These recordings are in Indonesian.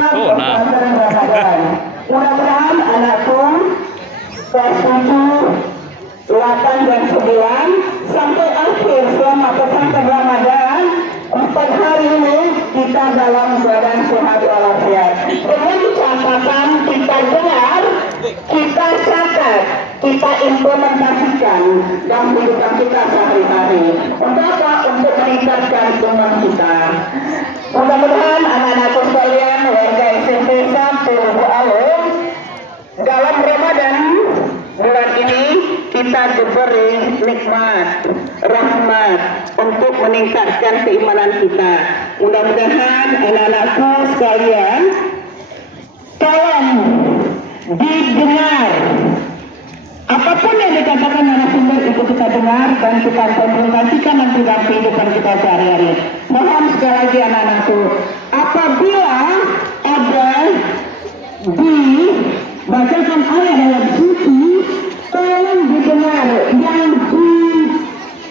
Nah. Mudah-mudahan anakku kelas 7, 8 dan 9 sampai akhir selama pesantren Ramadan 4 hari ini kita dalam keadaan sehat walafiat. Dengan catatan kita dengar, kita catat, kita implementasikan dalam kehidupan kita sehari-hari. Untuk apa? Untuk meningkatkan iman kita. Mudah-mudahan anak-anakku sekalian, warga SMP sampai Lubuk Alung, dalam Ramadan bulan ini kita diberi nikmat, rahmat untuk meningkatkan keimanan kita. Mudah-mudahan anak-anakku sekalian, tolong didengar. Apapun yang dikatakan narasumber itu kita dengar dan kita implementasikan nanti dalam kehidupan kita sehari-hari. Mohon sekali lagi anak-anakku, apabila ada dibacakan ayat dalam suci, tolong didengar, yang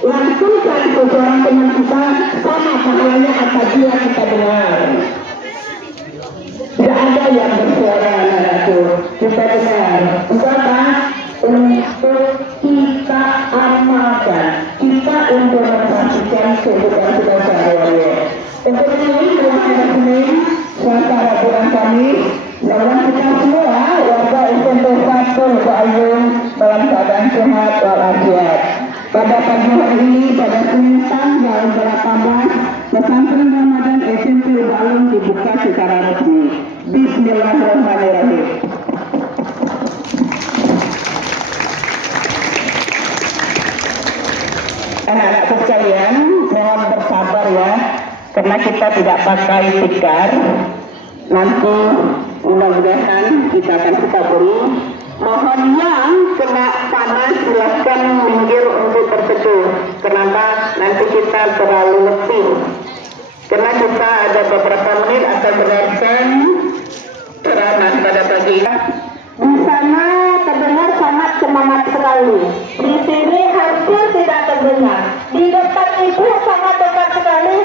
dilangsungkan seseorang teman kita sama pahalanya apabila kita dengar. Tidak ada yang bersuara anak-anakku, kita dengar. Untuk apa? Untuk kita amalkan, kita implementasikan kehidupan kita sehari-hari. Untuk ini, terima kasih suasana bulan kami, dalam kita semua warga SMP 1 Lubuk Alung dalam keadaan sehat walafiat. Pada pagi hari ini, pada Senin tanggal 18, pesantren Ramadan SMP Lubuk Alung dibuka secara resmi. Bismillahirrahmanirrahim. Anak-anakku sekalian, mohon bersabar ya, karena kita tidak pakai tikar. Nanti mudah-mudahan kita akan buka beri. Mohon yang kena panas silahkan minggir untuk berteduh. Kenapa? Nanti kita terlalu letih. Karena kita ada beberapa menit akan berdasarkan ceramah pada pagi ini. Di sana terdengar sangat semangat sekali. Di sini hampir tidak terdengar. Di depan ibu sangat dekat sekali,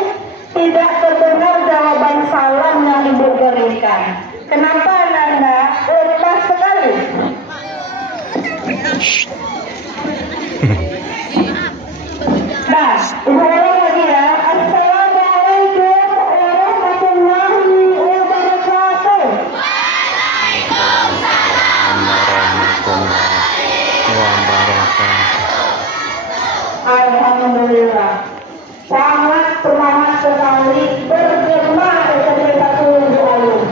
tidak terdengar jawaban salam yang ibu berikan. Kenapa Nanda? Lepas sekali. Nah, ibu ulang lagi ya. Assalamualaikum warahmatullahi wabarakatuh. Alhamdulillah, sangat semangat sekali bergema SMP 1 Lubuk Alung.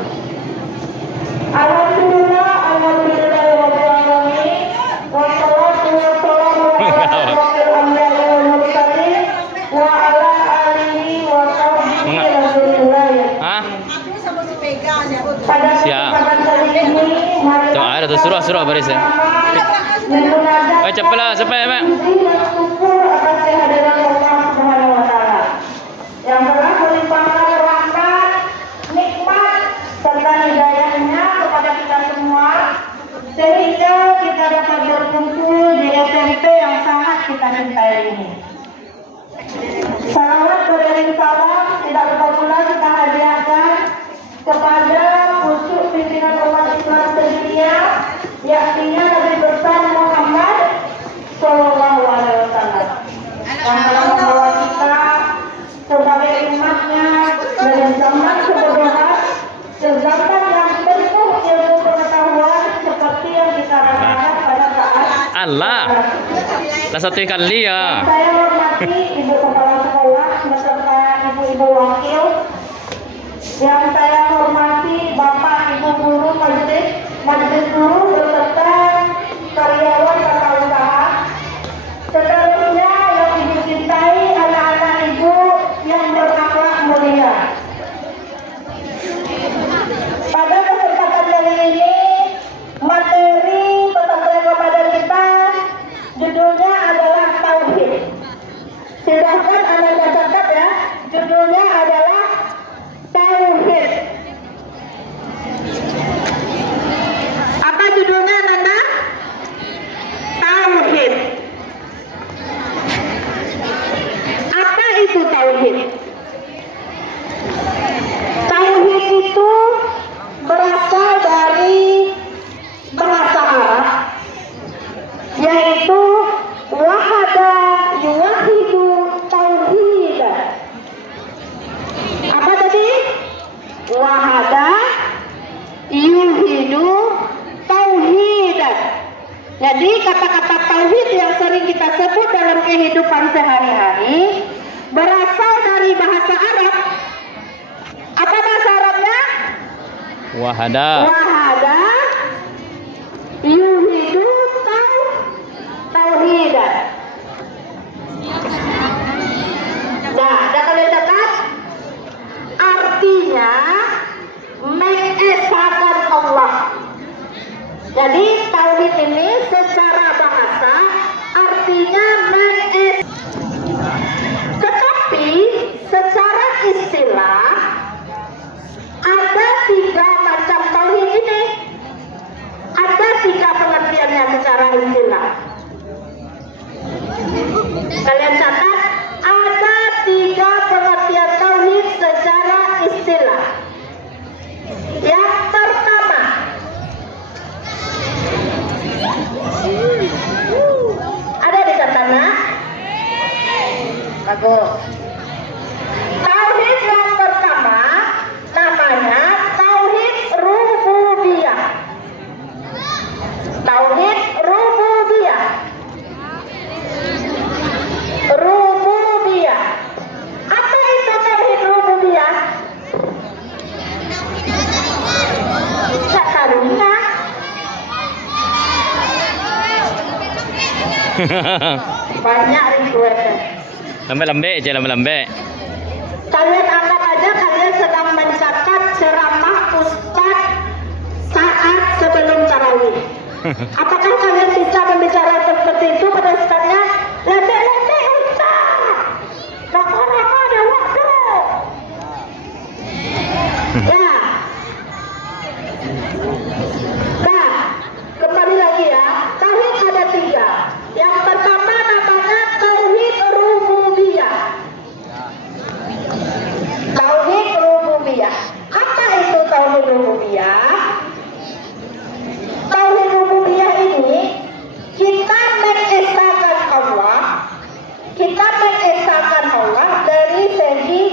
Alhamdulillah, alhamdulillah rabbil alamin. Wassalatu wassalamu ala asyrofil mursalin wa ala alihi wa sahbihi rasulillah. Pada kesempatan kali ini, mari ada tuh suruh baris ya. Cepatlah sampai Mak. atas kehadiran Allah Subhanahu wa taala yang telah melimpahkan rahmat, nikmat serta hidayahnya kepada kita semua sehingga kita dapat berkumpul di SMP yang sangat kita cintai ini. Salawat beriring salam tidak lupa pula kita hadiahkan kepada pucuk pimpinan umat Islam sedunia, yakni Nabi besar Muhammad Sallallahu Alaihi Wasallam, yang telah membawa kita sebagai umatnya dari zaman kebodohan ke zaman yang penuh ilmu pengetahuan seperti yang kita rasakan pada saat Allah. Lah satu kali ya. Saya hormati Ibu Kepala Sekolah beserta Ibu-Ibu Wakil, yang saya hormati Bapak Ibu Guru Majelis Guru beserta karyawan tata usaha. Seterusnya yang Ibu cintai, anak-anak Ibu yang berakhlak mulia. Pada kesempatan kali ini, materi pesantren Ramadan kita judulnya adalah Tauhid. Silahkan Anda catat ya, judulnya adalah Tauhid. wahada yuhidu tauhidan. Jadi kata-kata tauhid yang sering kita sebut dalam kehidupan sehari-hari berasal dari bahasa Arab. Apa bahasa Arabnya? Wahada. Wahada yuhidu tauhidan. Nah, dah kalian catat? Artinya mengesahkan Allah. Jadi tauhid ini secara bahasa artinya tetapi secara istilah ada 3 macam tauhid ini. Ada 3 pengertiannya secara istilah. Kalian catat, ada 3 pengertian tauhid secara istilah. Yang pertama, ada di catatan? Bagus. Tauhid yang pertama namanya tauhid rububiyah. Tauhid rububiyah. Rububiyah. Apa itu tauhid rububiyah? Tak tahunya. Banyak request. Lambe-lambe aja, lambe-lambe. Kalian anggap aja kalian sedang mencatat ceramah Ustaz saat sebelum tarawih. Apakah kalian bisa membicarakan seperti itu pada Ustaznya? Lebe-lebe Ustaz, lama-lama ada waktu. Ya. Nah, kembali lagi ya. Tauhid ada 3. Yang pertama namanya tauhid rububiyah. Tauhid rububiyah. Apa itu tauhid rububiyah? Tauhid rububiyah ini kita mengesahkan Allah. Kita mengesahkan Allah dari segi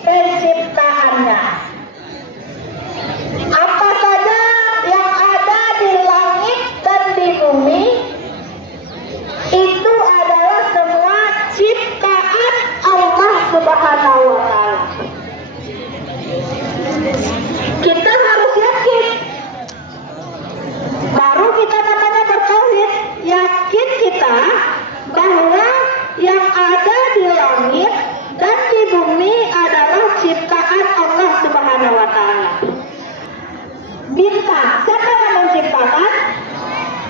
penciptaannya. Apa saja yang ada di langit dan di bumi itu adalah semua ciptaan Allah Subhanahu wa Ta'ala. Kita harus yakin, baru kita namanya bertauhid. Yakin kita bahwa yang ada di langit dan di bumi adalah ciptaan Allah Subhanahu wa Ta'ala. Bintang, siapa yang menciptakan?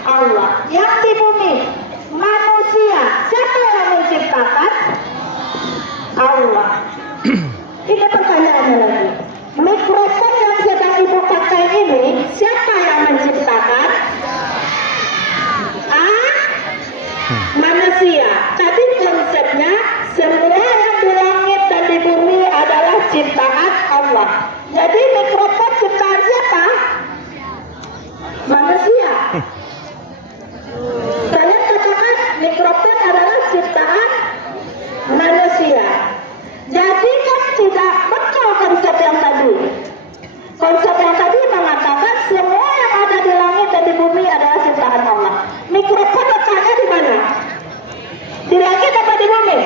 Allah. Yang di bumi, manusia, siapa yang menciptakan? Allah. Ini pertanyaannya lagi. Mikrofon yang sedang ibu pakai ini, siapa yang menciptakan? Manusia. Tadi konsepnya semua yang di langit dan di bumi adalah ciptaan Allah. Jadi mikrofon ciptaan siapa? Manusia. Saya katakan mikrofon adalah ciptaan manusia. Jadi kan tidak betul konsep yang tadi. Konsep yang tadi mengatakan semua yang ada di langit dan di bumi adalah ciptaan Allah. Mikrofon letaknya di mana? Di langit apa di bumi?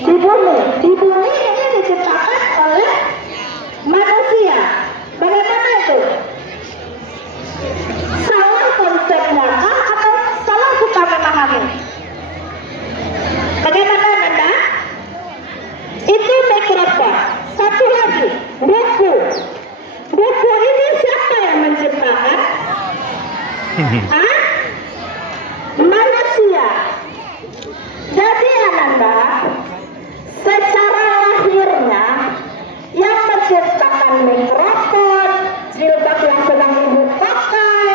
Di bumi. Di bumi ini diciptakan oleh manusia. Bagaimana itu? Salah konsepnya kan atau salah kita memahami? Bagaimana Anda? Itu mikrofon. Satu lagi, buku. Buku ini siapa yang menciptakan? Manusia. Jadi Ananda, secara lahirnya yang menciptakan mikrofon, jilbab yang sedang ibu pakai,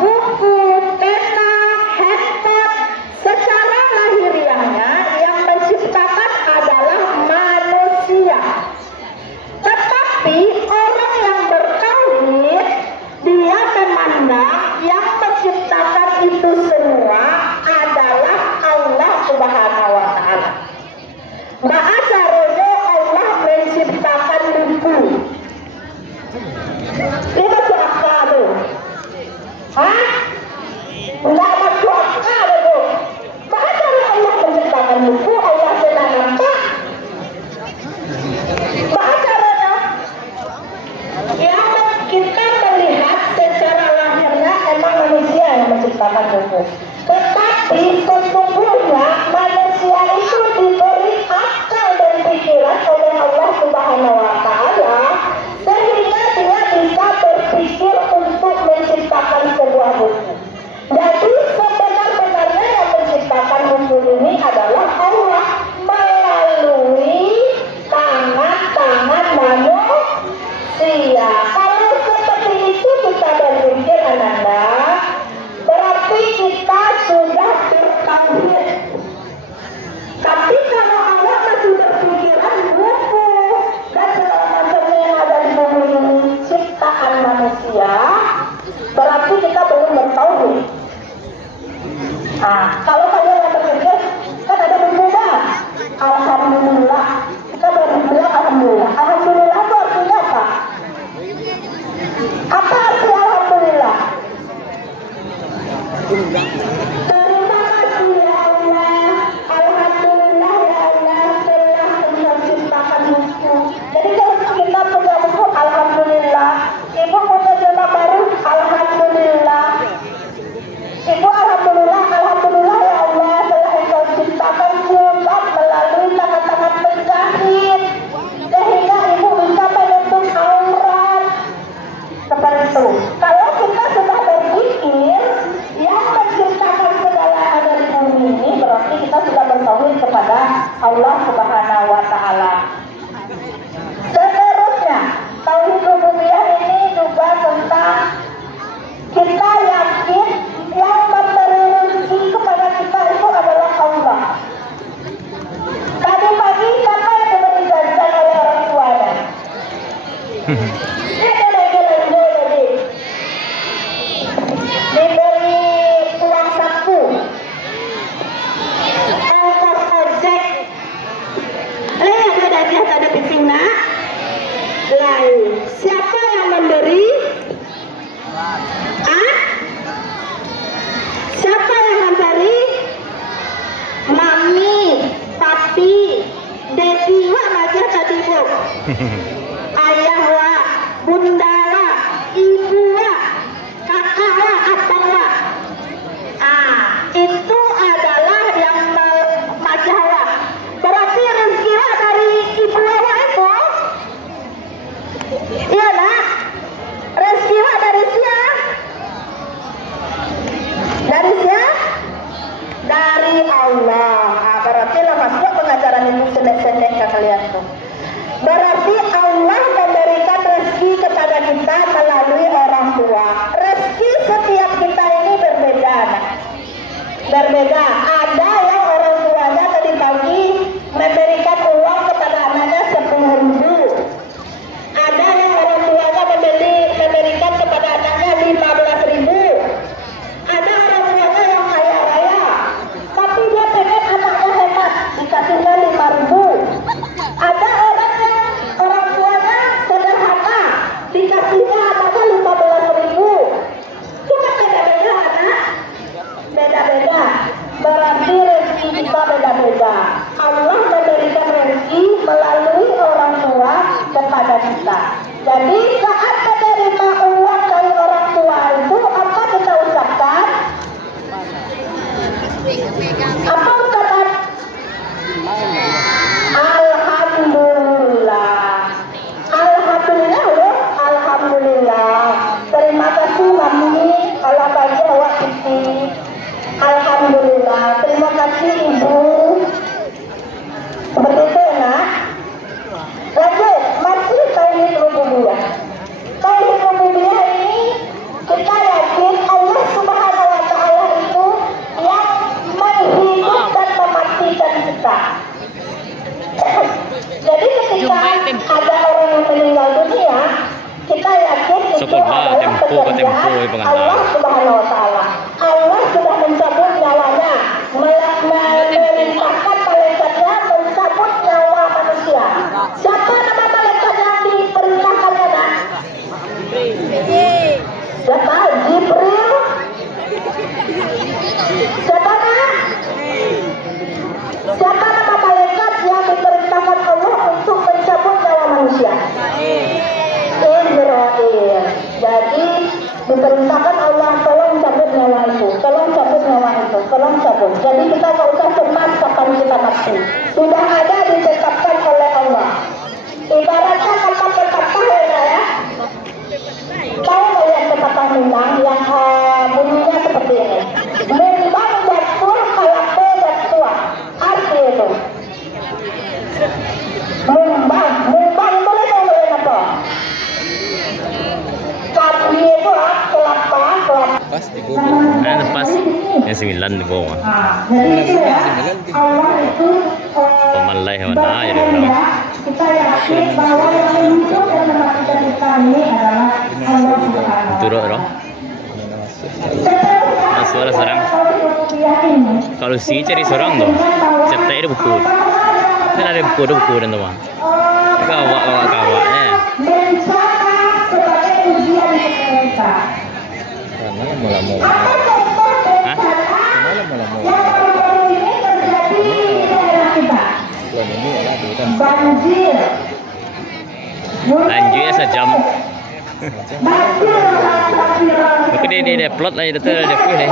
buku, pena, handphone, secara lahiriahnya yang menciptakan adalah manusia. Tetapi orang yang bertauhid, dia memandang yang menciptakan itu semua adalah Allah Subhanahu wa Ta'ala. Bahasa Allah menciptakan buku. Diberi uang saku, ongkos ojek. Ada dia ada piscina. Lain, siapa yang memberi? Siapa yang memberi? Mami, papi, daddy wah aja tadi bu. Ayah wah, bunda wah, ibu wah, kakak wah, abang wah. Itu adalah yang majalah. Berarti rezeki wah dari ibu wah itu. Iya nak? Rezeki wah dari siapa? Dari siapa? Dari Allah. Berarti lah masuk pengajaran itu sedek-sedek ke kalian tuh. Berarti Allah memberikan rezeki kepada kita melalui orang tua. Rezeki setiap kita ini berbeda. Berbeda. Ada yang orang tuanya tadi pagi memberikan uang kepada anaknya 10.000. Ada yang orang tuanya memberikan kepada anaknya 15.000. Ada orang tuanya yang kaya raya, tapi dia pengen anaknya hebat, dikasihnya 5.000. Ada orang yang orang tuanya sederhana, dikasihnya anaknya 15.000. Itu kan beda-beda anak, beda-beda. Berarti rezeki kita beda-beda. Allah memberikan rezeki melalui orang tua kepada kita. Jadi saat menerima uang dari orang tua itu apa kita ucapkan? Apa ucapan? Alhamdulillah. Alhamdulillah loh. Alhamdulillah. Terima kasih mami. Allah bagi awak ini. Alhamdulillah. Terima kasih ibu. Seperti itu nak. Lanjut, masih tauhid rububiyah. Tauhid rububiyah ini kita yakin Allah Subhanahu wa taala itu yang menghidup dan mematikan kita. Jadi ketika ada orang yang meninggal dunia, kita yakin itu adalah pekerjaan Allah Subhanahu wa taala. Allah sudah mencabut nyawanya, memerintahkan malaikatnya mencabut nyawa manusia. Siapa nama malaikat yang diperintahkan nak? Siapa? Jibril. Siapa nak? Siapa nama malaikat yang diperintahkan Allah untuk mencabut nyawa manusia? Israel. Jadi diperintahkan Allah tolong cabut nyawa itu, tolong cabut nyawa itu, tolong cabut. Jadi kita nggak usah cemas kapan kita mati. Sudah ada ditetapkan oleh Allah. Ibaratnya kata pepatah ya. Tahu nggak yang pepatah Minang yang bunyinya seperti ini? Mumbang jatuh, kalape jatuh. Arti itu. Mumbang itu boleh apa? Kapi itu kelapa. Pas di bawah. Ada pas yang 9 di bawah. Jadi itu ya. Allah itu Pemalai hewan aja dia bilang. kita yakin bahwa yang menghidup dan mematikan kita ini adalah Allah Subhanahu. Turut dong. Nah, suara serang. Kalau si cari seorang tuh, siapa ada buku. Kan ada buku dan tuh mah. Kawak-kawaknya. Bencana sebagai ujian untuk kita. Karena lama-lama. Hah? Karena lama-lama. Yang baru-baru ini terjadi di daerah kita. Bulan ini adalah bukan. Banjir. Lanjut ya sejam. Banjir. Mungkin dia plot lah itu dia pun deh.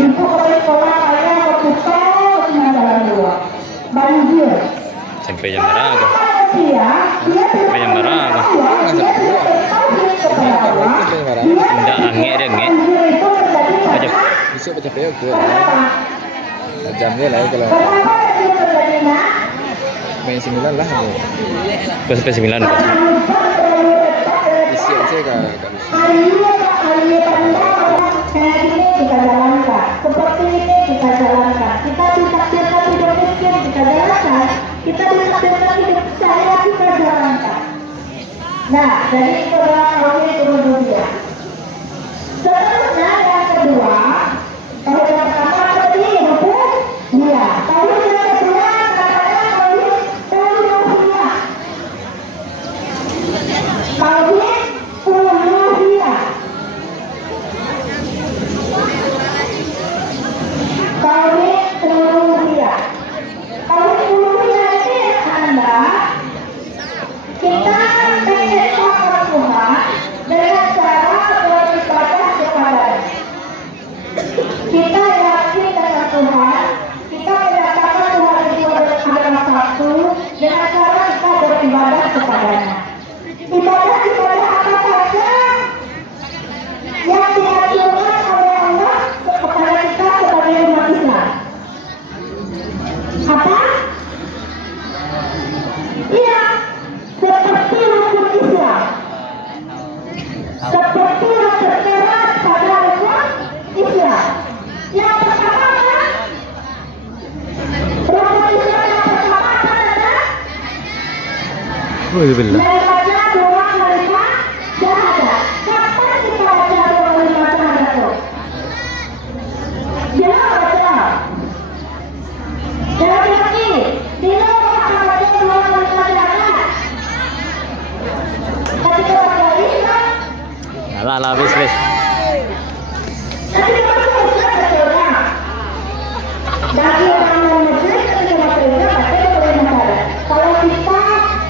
Ibu kepala sekolah saya keputar dengan jalan dua. Banjir. Sampai jam berapa? Sampai jam berapa? Enggak angin dia angin. Aja. Bisa baca peyok tuh. Jamnya lah kalau main 9 lah. Kau sampai 9 kau. Isi aja kan. Kayak gini kita jalankan, seperti ini kita jalankan. Kita ditakdirkan hidup miskin kita jalankan. Kita ditakdirkan Nah, jadi itu adalah tauhid rububiyah. Seterusnya yang kedua, tauhid yang pertama tadi rububiyah. Tauhid yang kedua namanya tauhid uluhiyah. Tauhid uluhiyah. Tauhid uluhiyah. Tauhid uluhiyah ini Anda kita mengesahkan Tuhan dengan cara beribadah kepadanya. Kita yakin dengan Tuhan, kita menyatakan Tuhan itu adalah satu dengan cara kita beribadah kepadanya. Ibadah apa saja yang diajarkan oleh Allah kepada kita sebagai umat Islam. Apa? Iya, seperti rukun Islam, seperti yang tertera pada rukun Islam. Yang pertama kan, rukun Islam yang pertama kan adalah membaca dua kalimat syahadat. Kapan kita baca dua kalimat syahadat itu? Jangan baca. Jangan lagi. Bila orang baca dua kalimat syahadat, ketika baca Islam, Alah, habis. ketika baca Islam betulnya. Bagi orang yang muslim ketika baca Islam baca dua kalimat syahadat. Kalau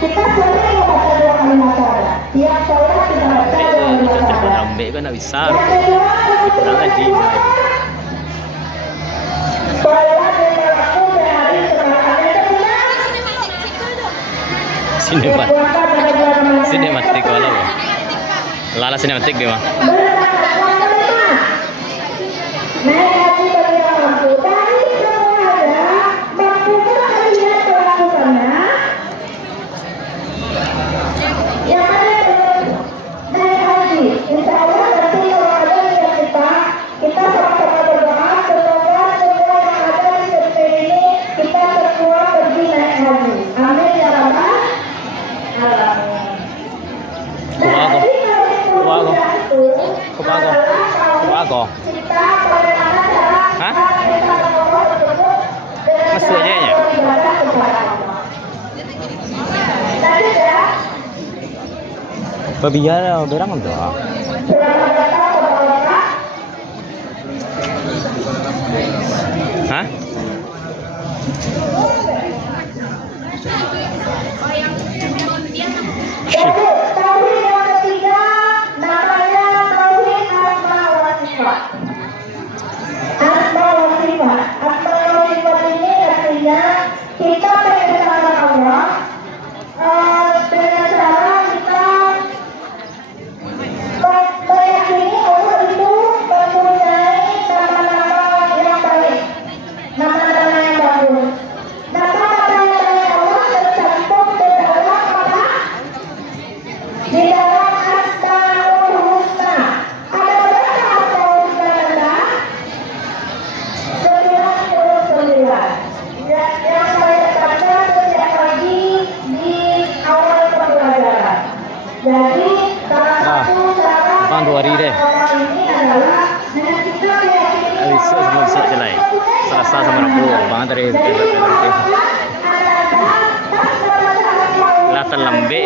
kita sering membaca dua kalimat syahadat. Tiap sholat kita baca dua kalimat syahadat. Lambe kan tak bisa. Yang kedua, Kurang lagi. sholat lima waktu sehari setelah yang kedua, Sinematik. berpuasa pada bulan Ramadan. Sinematik walau. Lala sinematik dia mah. Bertakwa kelima, naik haji bagi yang mampu. Dari semuanya, mampukah kalian melakukannya? Yang mana belum naik haji, insya Allah nanti kalau ada yang kita sama-sama berdoa semoga semua yang ada di negeri ini kita semua pergi naik haji. Amin ya rabbal alamin. Nah, jadi kalau itu Kuago. kita bagaimana cara Hah? kita bisa mengobrol tersebut dengan Mas tuanya ya? beribadah kepada Allah. Lanjut ya. Babiara berang doang. Selamat datang ke Bapak. Hah? Jadi, tauhid yang ketiga namanya tauhid asma wa sifat. Asma wa sifat. Asma wa sifat ini artinya kita mengesahkan Allah dengan cara kita meyakini Allah itu mempunyai nama-nama yang baik, nama-nama yang bagus. Nama-nama yang baik Allah tercantum di dalam apa? Di dalam Asmaul Husna. Ada berapa Asmaul Husna Anda? 99. Yang saya baca setiap pagi di awal pembelajaran. Jadi salah satu cara Bang, 2 hari deh. Allah ini adalah dengan kita meyakini Semua bisa jelai. Selasa sama Rabu. Bang dari Latan lambe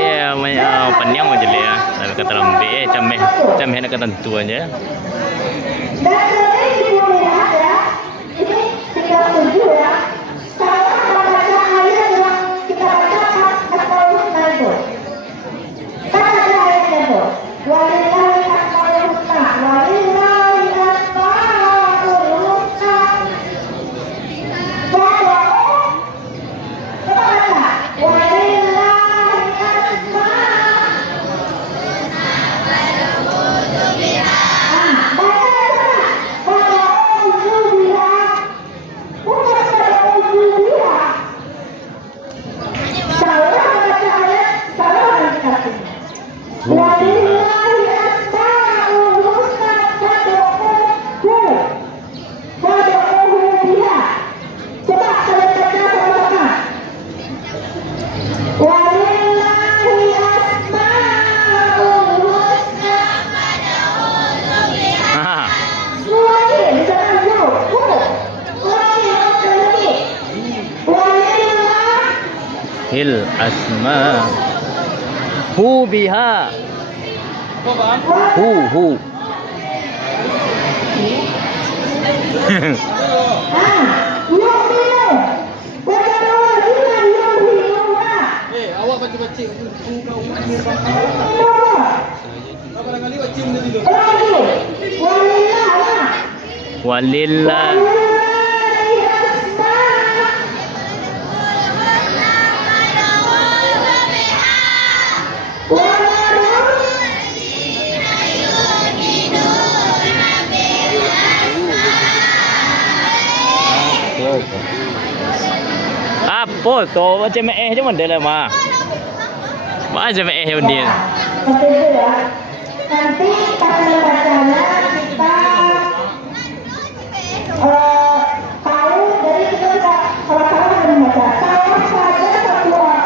panyang aja le ya. Tapi kata lambe cameh nak kata tentu aja. Dan sering dilihat ya, ini 37 ya. Salah membaca ayat yang kita baca pas Asmaul Husna itu. Kan ada ayatnya tuh. Walillahi Asmaul Husna. Walillahi Asmaul Husna. Fad'uhu. Coba baca. Walillahi Asmaul. Baca coba. Fad'uhu biha. Bukan hil asma. Hu biha. Hu. Awak baca-baca. Apa kali baca ni dulu? Walillah. Apa tu macam je mana lah mah. Macam yang dia. Seperti itu ya. Nanti pada bacanya kita tahu dari kita kalau salah membaca salah saja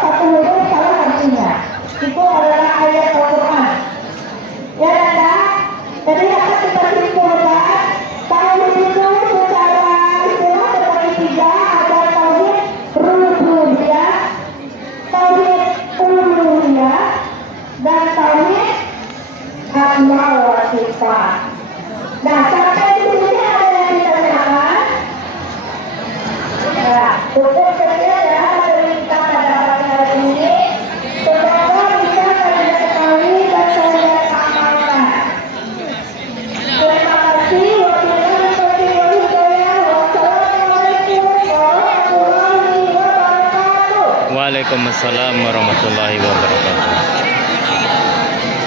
satu huruf salah artinya. Itu adalah ayat Al-Quran. Ya kan? Jadi akan kita simpulkan tauhid itu secara istilah terbagi tiga, ada tauhid rububiyah, tauhid uluhiyah, dan tauhid asma wa sifat. Nah, sampai di sini ada yang ditanyakan. Nah, cukup sekian ya dari kita pada pagi hari ini. Semoga bisa kalian ketahui dan kalian amalkan. Terima kasih. Wassalamualaikum warahmatullahi wabarakatuh. Waalaikumsalam warahmatullahi wabarakatuh.